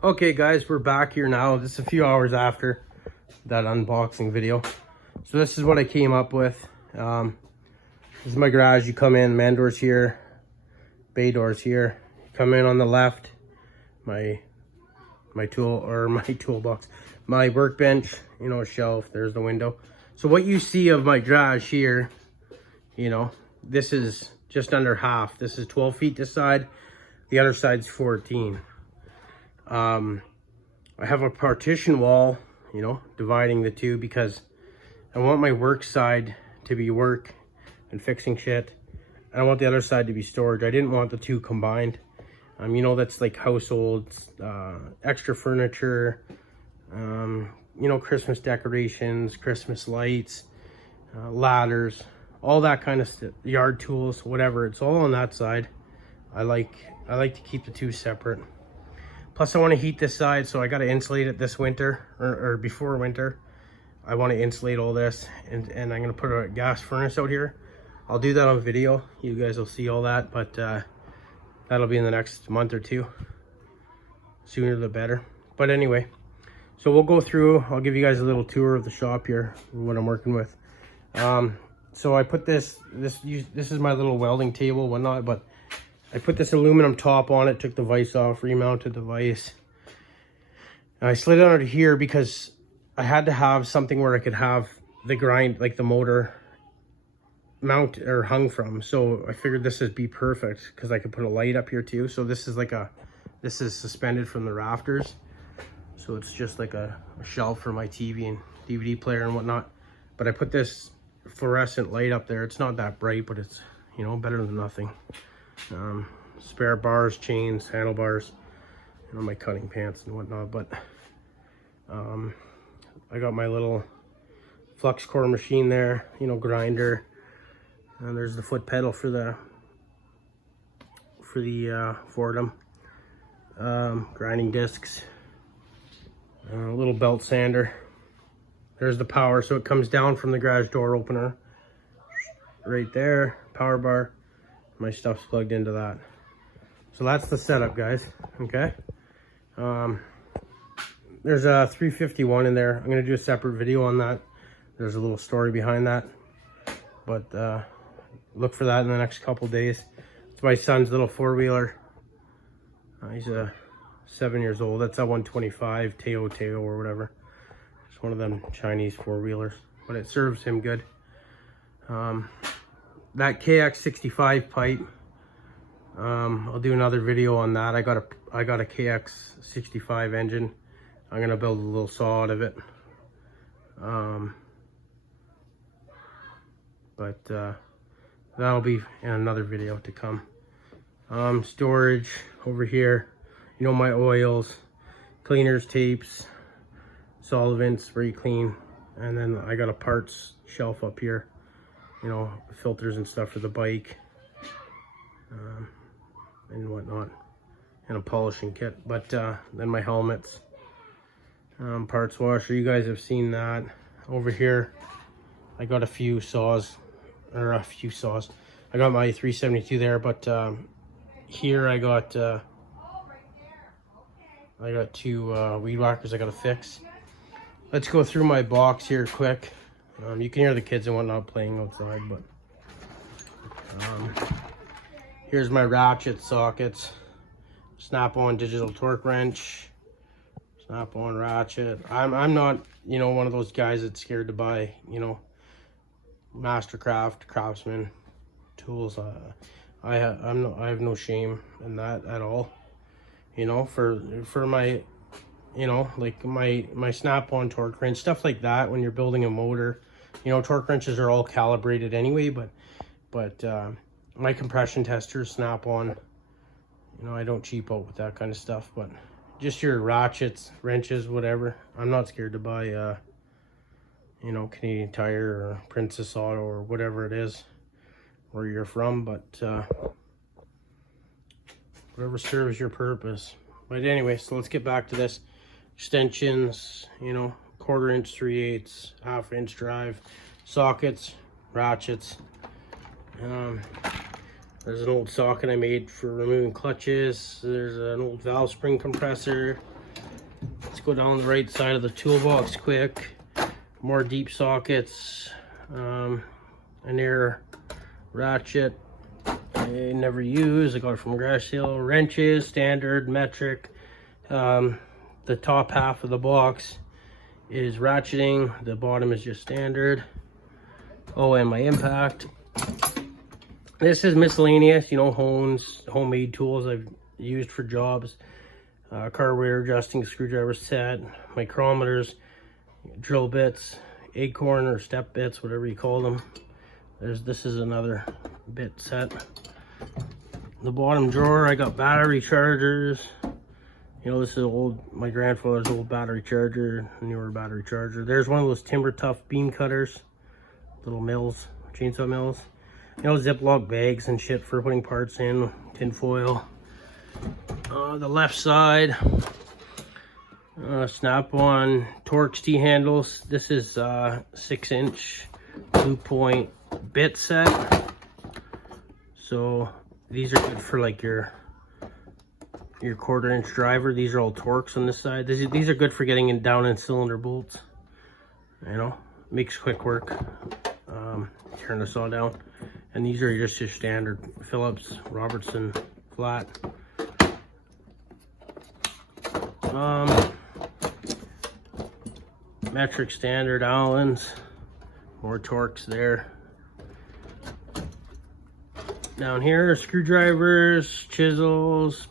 Okay guys, we're back here now. This is a few hours after that unboxing video. So this is what I came up with. This is my garage. You come in, man door's here, bay door's here. You come in on the left, my toolbox, my workbench, you know, a shelf, there's the window. So what you see of my garage here, you know, this is just under half. This is 12 feet this side, the other side's 14. I have a partition wall, you know, dividing the two because I want my work side to be work and fixing shit. And I want the other side to be storage. I didn't want the two combined. You know, that's like households, extra furniture, you know, Christmas decorations, Christmas lights, ladders, all that kind of stuff, yard tools, whatever. It's all on that side. I like to keep the two separate. Plus I want to heat this side, so I got to insulate it this winter, or before winter. I want to insulate all this, and I'm going to put a gas furnace out here. I'll do that on video. You guys will see all that, but that'll be in the next month or two. Sooner the better. But anyway, so we'll go through. I'll give you guys a little tour of the shop here, what I'm working with. So I put this is my little welding table, whatnot, but I put this aluminum top on it, took the vise off, remounted the vise. And I slid it under here because I had to have something where I could have the grind, like the motor mount or hung from. So I figured this would be perfect because I could put a light up here too. So this is like this is suspended from the rafters. So it's just like a shelf for my TV and DVD player and whatnot. But I put this fluorescent light up there. It's not that bright, but it's, you know, better than nothing. Spare bars, chains, handlebars, you know, my cutting pants and whatnot. But I got my little flux core machine there, you know, grinder, and there's the foot pedal for the Fordham, grinding discs, a little belt sander. There's the power, so it comes down from the garage door opener right there, power bar. My stuff's plugged into that. So that's the setup, guys. Okay. There's a 351 in there. I'm going to do a separate video on that. There's a little story behind that. But look for that in the next couple days. It's my son's little four-wheeler. He's 7 years old. That's a 125 Teo or whatever. It's one of them Chinese four-wheelers. But it serves him good. That KX65 pipe, I'll do another video on that. I got a KX65 engine. I'm gonna build a little saw out of it. But that'll be in another video to come. Storage over here, you know, my oils, cleaners, tapes, solvents, spray clean, and then I got a parts shelf up here. You know, filters and stuff for the bike, and whatnot, and a polishing kit. But then my helmets, parts washer, you guys have seen that. Over here I got a few saws. I got my 372 there, but here I got two weed whackers I gotta fix. Let's go through my box here quick. You can hear the kids and whatnot playing outside, but here's my ratchet sockets, snap-on digital torque wrench, snap-on ratchet. I'm not, you know, one of those guys that's scared to buy, you know, Mastercraft, Craftsman tools. I have no shame in that at all. You know, for my, you know, like my snap-on torque wrench, stuff like that. When you're building a motor, you know, torque wrenches are all calibrated anyway, but my compression testers, snap-on, you know, I don't cheap out with that kind of stuff. But just your ratchets, wrenches, whatever, I'm not scared to buy you know, Canadian Tire or Princess Auto or whatever it is where you're from. But whatever serves your purpose. But anyway, so let's get back to this. Extensions, you know, 1/4 inch, 3/8, 1/2 inch drive, sockets, ratchets. There's an old socket I made for removing clutches. There's an old valve spring compressor. Let's go down the right side of the toolbox quick. More deep sockets, an air ratchet I never use. I got it from garage sale. Wrenches, standard, metric. The top half of the box is ratcheting. The bottom is just standard. Oh, and my impact. This is miscellaneous, you know, homemade tools I've used for jobs. Carburetor adjusting, screwdriver set, micrometers, drill bits, acorn or step bits, whatever you call them. This is another bit set. The bottom drawer, I got battery chargers. You know, this is my grandfather's old battery charger, newer battery charger. There's one of those Timber Tough beam cutters, little mills, chainsaw mills. You know, Ziploc bags and shit for putting parts in, tin foil. The left side, Snap-on Torx T-handles. This is 6-inch Blue Point bit set. So these are good for like your 1/4-inch driver. These are all Torx on this side. These are good for getting down in cylinder bolts. You know, makes quick work. Turn the saw down. And these are just your standard Phillips Robertson flat. Metric standard Allens. More Torx there. Down here, screwdrivers, chisels,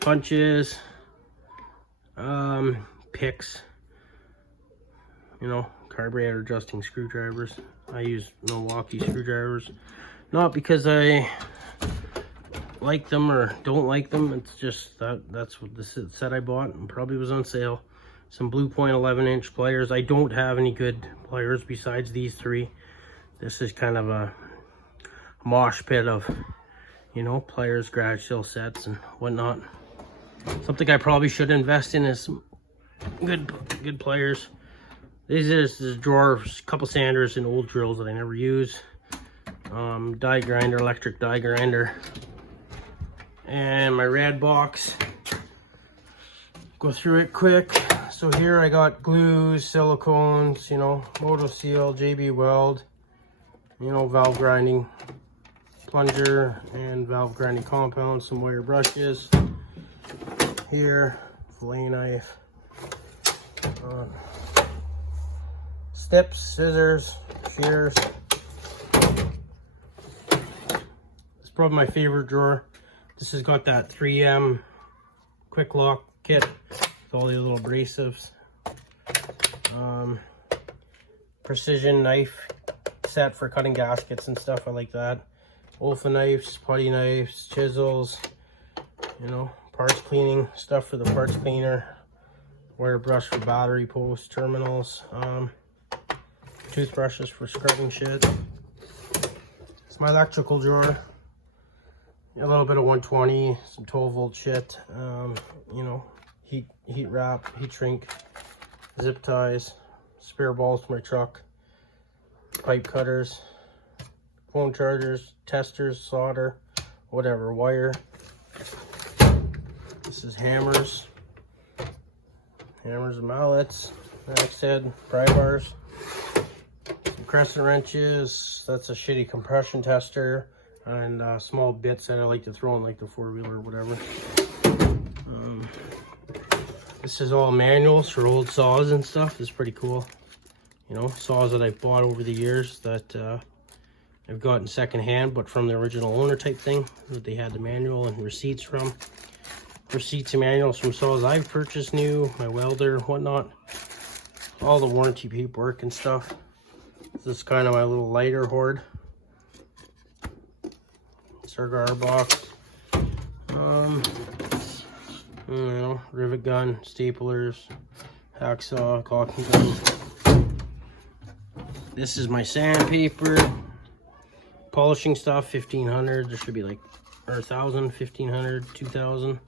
punches, picks, you know, carburetor adjusting screwdrivers. I use Milwaukee screwdrivers, not because I like them or don't like them. It's just that's what this set I bought and probably was on sale. Some Blue Point 11-inch pliers. I don't have any good pliers besides these three. This is kind of a mosh pit of, you know, pliers, garage sale sets and whatnot. Something I probably should invest in is some good pliers. This is drawers, a couple sanders and old drills that I never use. Die grinder, electric die grinder. And my rad box. Go through it quick. So here I got glues, silicones, you know, Moto Seal, JB Weld, you know, valve grinding plunger and valve grinding compound, some wire brushes. Here, fillet knife. Snips, scissors, shears. It's probably my favorite drawer. This has got that 3M quick lock kit with all these little abrasives. Precision knife set for cutting gaskets and stuff. I like that. Olfa knives, putty knives, chisels, you know, parts cleaning stuff for the parts cleaner. Wire brush for battery posts, terminals. Toothbrushes for scrubbing shit. It's my electrical drawer. A little bit of 120, some 12-volt shit. You know, heat wrap, heat shrink, zip ties, spare balls for my truck, pipe cutters, phone chargers, testers, solder, whatever, wire. This is hammers and mallets. Like I said, pry bars. Crescent wrenches, that's a shitty compression tester, and small bits that I like to throw in like the 4-wheeler or whatever. This is all manuals for old saws and stuff. It's pretty cool. You know, saws that I've bought over the years that I've gotten secondhand, but from the original owner type thing that they had the manual and receipts from. Receipts and manuals from saws I've purchased new, my welder, whatnot. All the warranty paperwork and stuff. This is kind of my little lighter hoard. Cigar box. You know, rivet gun, staplers, hacksaw, caulking gun. This is my sandpaper. Polishing stuff, 1500. There should be like, or 1000, 1500, 2000.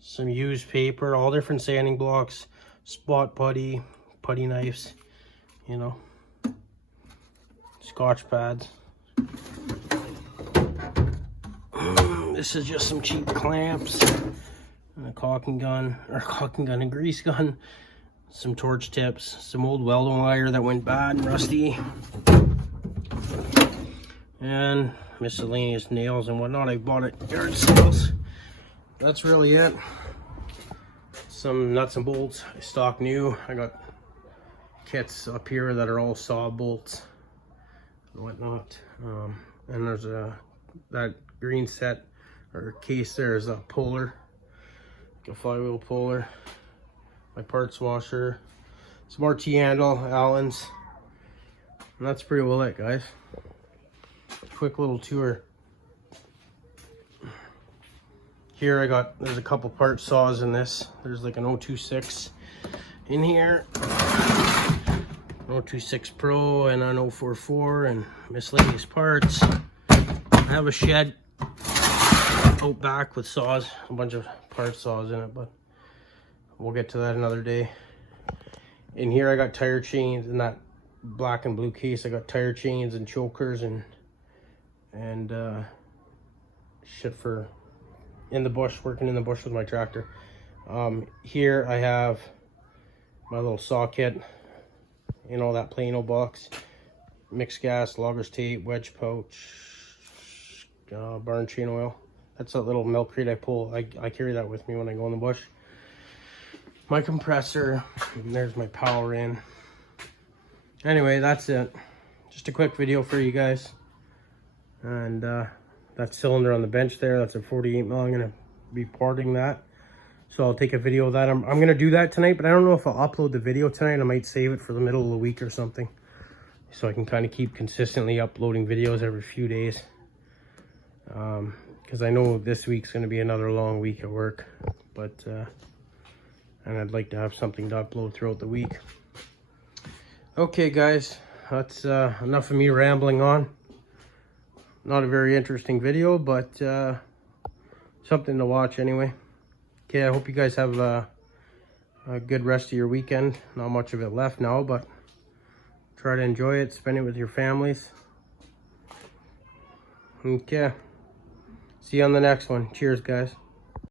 Some used paper, all different sanding blocks, spot putty, putty knives, you know. Scotch pads. This is just some cheap clamps. and a caulking gun, and grease gun, some torch tips, some old welding wire that went bad and rusty, and miscellaneous nails and whatnot I bought at yard sales. That's really it. Some nuts and bolts I stock new. I got kits up here that are all saw bolts and whatnot. And there's that green set or case there is a puller, like a flywheel puller, my parts washer, some RT handle, Allen's, and that's pretty well it, guys. Quick little tour. Here there's a couple part saws in this. There's like an 026 in here, 026 Pro and an 044 and miscellaneous parts. I have a shed out back with saws, a bunch of part saws in it, but we'll get to that another day. In here I got tire chains. In that black and blue case I got tire chains and chokers and shit for in the bush, working in the bush with my tractor. Here I have my little saw kit, you know, that Plano box, mixed gas, logger's tape, wedge pouch, barn chain oil. That's a little milk crate I pull. I carry that with me when I go in the bush. My compressor, and there's my power in. Anyway, that's it. Just a quick video for you guys. And that cylinder on the bench there, that's a 48 mil. I'm gonna be parting that, so I'll take a video of that. I'm gonna do that tonight, but I don't know if I'll upload the video tonight. I might save it for the middle of the week or something, so I can kind of keep consistently uploading videos every few days, because I know this week's gonna be another long week at work, but and I'd like to have something to upload throughout the week. Okay guys, that's enough of me rambling on. Not a very interesting video, but something to watch anyway. Okay, I hope you guys have a good rest of your weekend. Not much of it left now, but try to enjoy it, spend it with your families. Okay, see you on the next one. Cheers, guys.